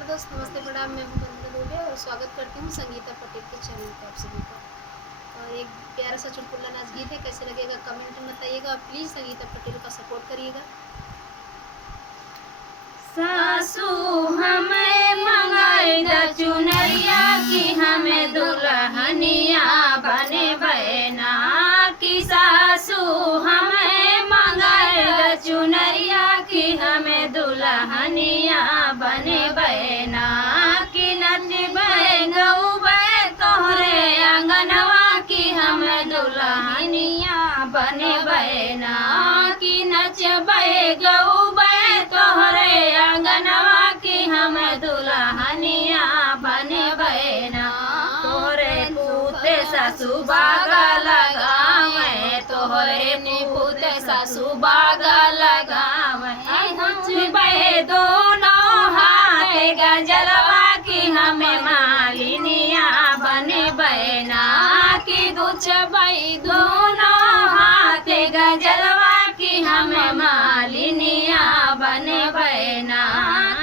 Hello दोस्त, नमस्ते, प्रणाम। मैं हूं वंदना दुबे और स्वागत करती हूं संगीता पटेल के चैनल पे आप सभी का। और एक प्यारा सा चुटकुला नाच गीत है, कैसे लगेगा कमेंट में बताइएगा और प्लीज़ संगीता पटेल का सपोर्ट करिएगा। सासू हमें मंगाई द चुनरिया की हमें दुल्हनिया बने बहना की। सासू हमें मंगाई द चुनरिया की हमें दुल्हनिया बने बहना की। नचबे गौबे तोहरे आंगनवा की हमें दुल्हनिया बने बहना की। नचबे गौबे तोहरे आंगनवा की हमें दुल्हनिया बने बहना। तोहरे पूते सासू बागा लगावे, तोहरे पूते सासू बागा लगावे। नचबे दोनों हाथ गजलवा की हमें मालिनिया बने बहना की। दुचबई दोनों हाथ गजलवा की हमें मालिनिया बने बहना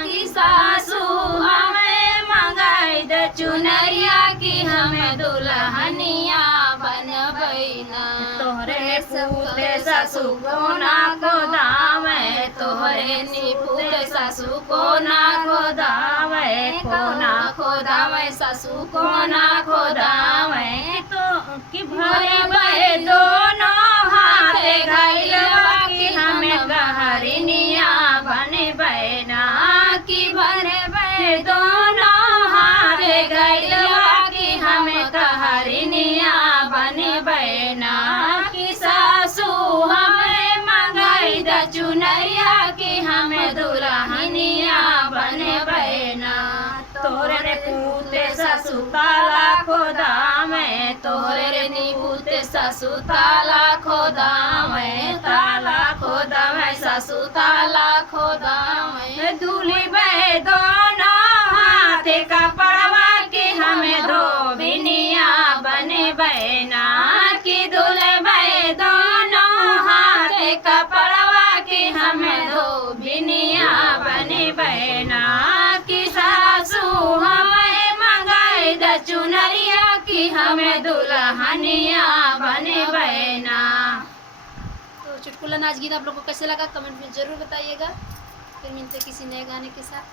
की। सासू हमें मंगाई द चुनरिया की हमें दुल्हनिया बन बहना। तोहरे पूते सासू को ना गोदावे, तोहरे पूते सासू को ना गोदावे, को ना खोदावे सासू को ना खोदावे। तो कि भरे बहे दोनों हाथ घायलवा की हमें गहरिनिया बने बहना की। भरे बहे दोनों हाथ घायलवा की हमें गहरिनिया बने बहना की। सासू हमें मंगाई द चुनरिया की हमें दुल्हनिया बने बहना। तोरे पूते सासू ताला खोदावे, तोरे पूते सासू ताला खोदावे, ताला खोदावे सासू ताला खोदावे। दूली बहे दोनों हाथ कपड़वा की हमें धोबिनिया बने बहना की। दूल्हे बहे दोनों हाथ कपड़वा की हमें धोबिनिया बने बहना की। सासू हमें मंगाई द चुनरिया की हमें दुल्हनिया बने बहना। तो चुटकुला नाच गीत आप लोग को कैसे लगा कमेंट में ज़रूर बताइएगा। फिर मिलते किसी नए गाने के साथ।